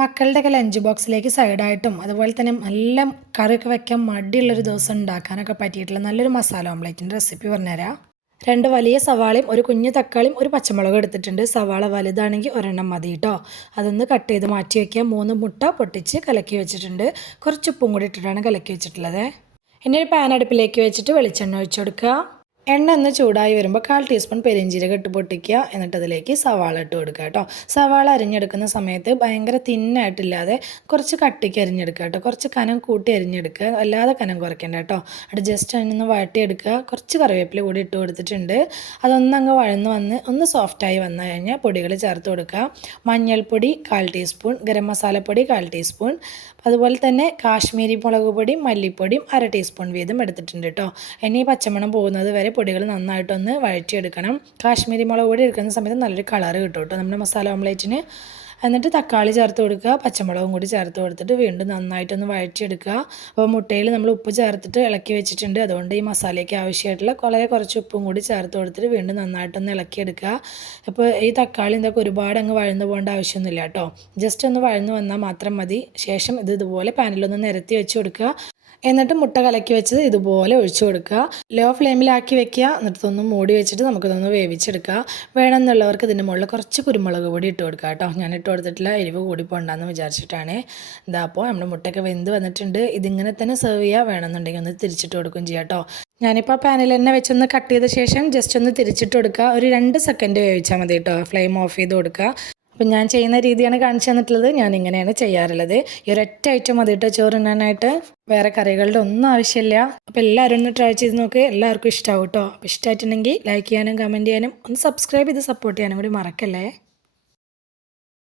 മക്കളുടെയൊക്കെ lunch ബോക്സിലേക്ക് സൈഡായിട്ടും അതുപോലെ തന്നെ നല്ല കറിയൊക്കെ വെക്കാൻ മടിയുള്ളൊരു ദിവസം ഉണ്ടാക്കാനൊക്കെ പറ്റിയിട്ടുള്ള നല്ലൊരു മസാല ഓംലേറ്റിന്റെ റെസിപ്പി പറഞ്ഞുതരാം. രണ്ട് വലിയ സവാളയും ഒരു കുഞ്ഞു തക്കാളിയും ഒരു പച്ചമുളകും എടുത്തിട്ടുണ്ട്. സവാള വലുതാണെങ്കിൽ ഒരെണ്ണം മതി കേട്ടോ അതൊന്ന് കട്ട് ചെയ്ത് മാറ്റി വയ്ക്കുക മൂന്ന് മുട്ട പൊട്ടിച്ച് കലക്കി വെച്ചിട്ടുണ്ട്. കുറച്ച് ഉപ്പും കൂടി ഇട്ടിട്ടാണ് കലക്കി വെച്ചിട്ടുള്ളത്. ഇനി ഒരു പാൻ അടുപ്പിലേക്ക് വെച്ചിട്ട് വെളിച്ചെണ്ണ ഒഴിച്ചു കൊടുക്കുക. എണ്ണ ഒന്ന് ചൂടായി വരുമ്പോൾ കാൽ ടീസ്പൂൺ പെരിഞ്ചീരകം ഇട്ട് പൊട്ടിക്കുക. എന്നിട്ട് അതിലേക്ക് സവാള ഇട്ട് കൊടുക്കുക കേട്ടോ. സവാള അരിഞ്ഞെടുക്കുന്ന സമയത്ത് ഭയങ്കര തിന്നായിട്ടില്ലാതെ കുറച്ച് കട്ടിക്ക് അരിഞ്ഞെടുക്കുക കേട്ടോ. കുറച്ച് കനം കൂട്ടി അരിഞ്ഞെടുക്കുക. അല്ലാതെ കനം കുറയ്ക്കേണ്ട കേട്ടോ. അത് ജസ്റ്റ് അതിനൊന്ന് വഴട്ടിയെടുക്കുക കുറച്ച് കറിവേപ്പില കൂടി ഇട്ട് കൊടുത്തിട്ടുണ്ട്. അതൊന്ന് അങ്ങ് വഴന്ന് വന്ന് ഒന്ന് സോഫ്റ്റായി വന്നു കഴിഞ്ഞാൽ പൊടികൾ ചേർത്ത് കൊടുക്കുക. മഞ്ഞൾപ്പൊടി കാൽ ടീസ്പൂൺ ഗരം മസാലപ്പൊടി കാൽ ടീസ്പൂൺ അതുപോലെ തന്നെ കാശ്മീരി മുളക് പൊടി മല്ലിപ്പൊടിയും അര ടീസ്പൂൺ വീതം എടുത്തിട്ടുണ്ട് കേട്ടോ. ഇനി പച്ചമണം പോകുന്നത് വരെ പൊടികൾ നന്നായിട്ടൊന്ന് വഴറ്റിയെടുക്കണം. കാശ്മീരി മുളക് പൊടി എടുക്കുന്ന സമയത്ത് നല്ലൊരു കളർ കിട്ടും കേട്ടോ. നമ്മുടെ മസാല ഓംലേറ്റിന് എന്നിട്ട് തക്കാളി ചേർത്ത് കൊടുക്കുക പച്ചമുളകും കൂടി ചേർത്ത് കൊടുത്തിട്ട് വീണ്ടും നന്നായിട്ടൊന്ന് വഴറ്റിയെടുക്കുക. അപ്പോൾ മുട്ടയിൽ നമ്മൾ ഉപ്പ് ചേർത്തിട്ട് ഇളക്കി വെച്ചിട്ടുണ്ട്. അതുകൊണ്ട് ഈ മസാലയ്ക്ക് ആവശ്യമായിട്ടുള്ള വളരെ കുറച്ച് ഉപ്പും കൂടി ചേർത്ത് കൊടുത്തിട്ട് വീണ്ടും നന്നായിട്ടൊന്ന് ഇളക്കിയെടുക്കുക. അപ്പോൾ ഈ തക്കാളി ഇതൊക്കെ ഒരുപാട് അങ്ങ് വഴന്നു പോകേണ്ട ആവശ്യമൊന്നുമില്ല കേട്ടോ. ജസ്റ്റ് ഒന്ന് വഴന്നു വന്നാൽ മാത്രം മതി. ശേഷം ഇത് ഇതുപോലെ പാനിലൊന്ന് നിരത്തി വെച്ച് കൊടുക്കുക. എന്നിട്ട് മുട്ട കലക്കി വെച്ചത് ഇതുപോലെ ഒഴിച്ചു കൊടുക്കുക. ലോ ഫ്ലെയിമിലാക്കി വെക്കുക. എന്നിട്ട് ഒന്ന് മൂടി വെച്ചിട്ട് നമുക്കിതൊന്ന് വേവിച്ചെടുക്കുക. വേണമെന്നുള്ളവർക്ക് ഇതിന്റെ മുകളിൽ കുറച്ച് കുരുമുളക് പൊടി ഇട്ട് കൊടുക്കുക കേട്ടോ. ഞാൻ ഇട്ട് കൊടുത്തിട്ടില്ല. എരിവ് കൂടി പോണ്ടെന്ന് വിചാരിച്ചിട്ടാണ്. ഇതാ അപ്പോൾ നമ്മുടെ മുട്ടയൊക്കെ വെന്ത് വന്നിട്ടുണ്ട്. ഇതിങ്ങനെ തന്നെ സെർവ് ചെയ്യുക. വേണമെന്നുണ്ടെങ്കിൽ ഒന്ന് തിരിച്ചിട്ട് കൊടുക്കുകയും ചെയ്യാം കേട്ടോ. ഞാനിപ്പോൾ പാനിൽ തന്നെ വെച്ചൊന്ന് കട്ട് ചെയ്ത ശേഷം ജസ്റ്റ് ഒന്ന് തിരിച്ചിട്ട് കൊടുക്കുക. ഒരു രണ്ട് സെക്കൻഡ് വേവിച്ചാൽ മതി കേട്ടോ. ഫ്ലെയിം ഓഫ് ചെയ്ത് കൊടുക്കുക. അപ്പം ഞാൻ ചെയ്യുന്ന രീതിയാണ് കാണിച്ചു തന്നിട്ടുള്ളത്. ഞാൻ ഇങ്ങനെയാണ് ചെയ്യാറുള്ളത്. ഈ ഒരൊറ്റ ഐറ്റം മതി കേട്ടോ ചോറിനാനായിട്ട് വേറെ കറികളുടെ ഒന്നും ആവശ്യമില്ല. അപ്പോൾ എല്ലാവരും ഒന്ന് ട്രൈ ചെയ്ത് നോക്ക്. എല്ലാവർക്കും ഇഷ്ടമാവും കേട്ടോ അപ്പോൾ ഇഷ്ടമായിട്ടുണ്ടെങ്കിൽ ലൈക്ക് ചെയ്യാനും കമന്റ് ചെയ്യാനും ഒന്ന് സബ്സ്ക്രൈബ് ചെയ്ത് സപ്പോർട്ട് ചെയ്യാനും കൂടി മറക്കല്ലേ?